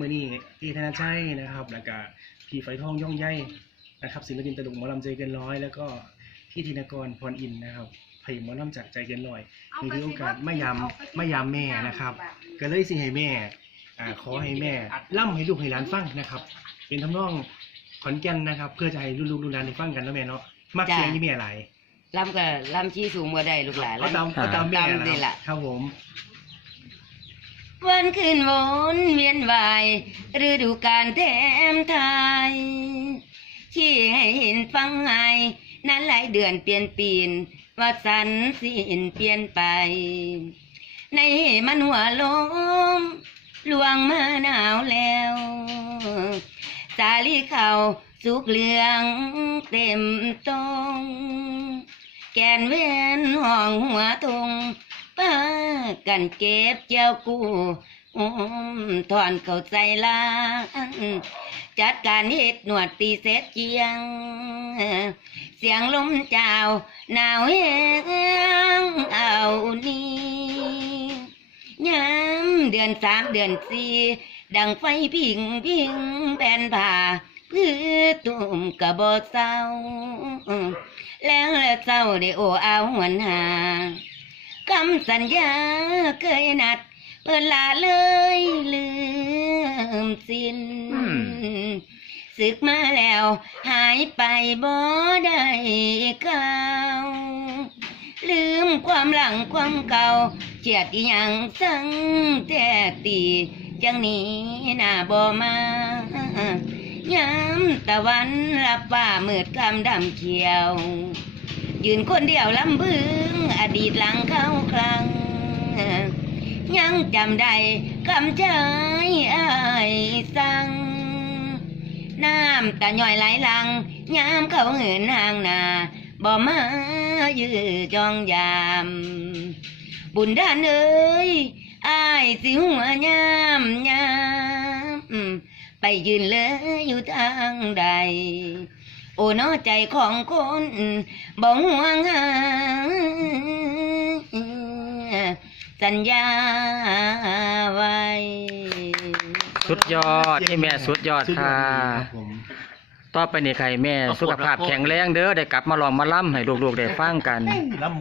มือนี้เอธนาชัยนะครับ แล้วก็พี่ไฟทองย่องใยนะครับศิลปินตลกหมอลำใจเกินร้อย แล้วก็พี่ธินกรพรอินทร์นะครับเพลงหมอลำจากใจเกินร้อยมีถือโอกาสมายามมายามแม่นะครับ ก็เลยสิให้แม่อ่าขอให้แม่ล่ำให้ลูกให้หลานฟังนะครับ เป็นทำนองขอนแก่นนะครับ เพื่อจะให้ลูกๆลูกหลานได้ฟังกันเนาะแม่เนาะมักเสียงที่แม่หลายลำก็ลำชี้สูงบ่ได้ลูกหลานเอาตามเอาตามแม่ตามนี่นะล่ะครับผมวันคืนวนเวียน วายฤดูกาลแถมไทยชี้ให้เห็นฟังไงนั้นหลายเดือนเปลี่ยนปีนว่าสันสินเปลี่ยนไป ในมันหัวลมลวงมาหนาวแล้วสาลีเขาสุกเหลืองเต็มตรงแกนเวนห้องหัวทงป้ากันเก็บเจ้ากู อมถอนเข้าใจลานจัดการเฮ็ดหนวดตีเสร็จเจียง เสียงลมเจ้าหนาวแห้งเอานี้ยามเดือนสามเดือนสี่ดังไฟพิงพิงแผ่นผ่าพื้ตุ่มกระบอกเศร้าแล้วละเจ้าได้โอเอาหวนหาคำสัญญาเคยนัด เปิดลาเลยลืมสิ้นอืมศึกมาแล้ว หายไปบ่ได้ข่าวลืมความหลังความเก่าเจียดอีหยังสังแต่ตีจังนี้หน้าบ่มายามตะวันรับฟ้ามืดคำดำเขียว ยืนคนเดียวลำบึง อดีตหลังเข้าคลัง ยังจำได้คำใจอายสั่งน้ำตาย่อยไหลหลังยามเขาเหินห่างนาบ่มายื้อจองยาม บุญด้านเอ้ยอายสิหัวยามยามไปยืนเลยอยู่ทางใด โอ้น้อใจของคนบ่ห่วงหา สัญญาไว้ สุดยอดนี่แม่สุดยอดค่ะครับผมต่อไปนี่ใครแม่สุขภาพแข็งแรงเด้อได้กลับมาลองมาล่ำให้ลูกๆได้ฟังกัน ลำ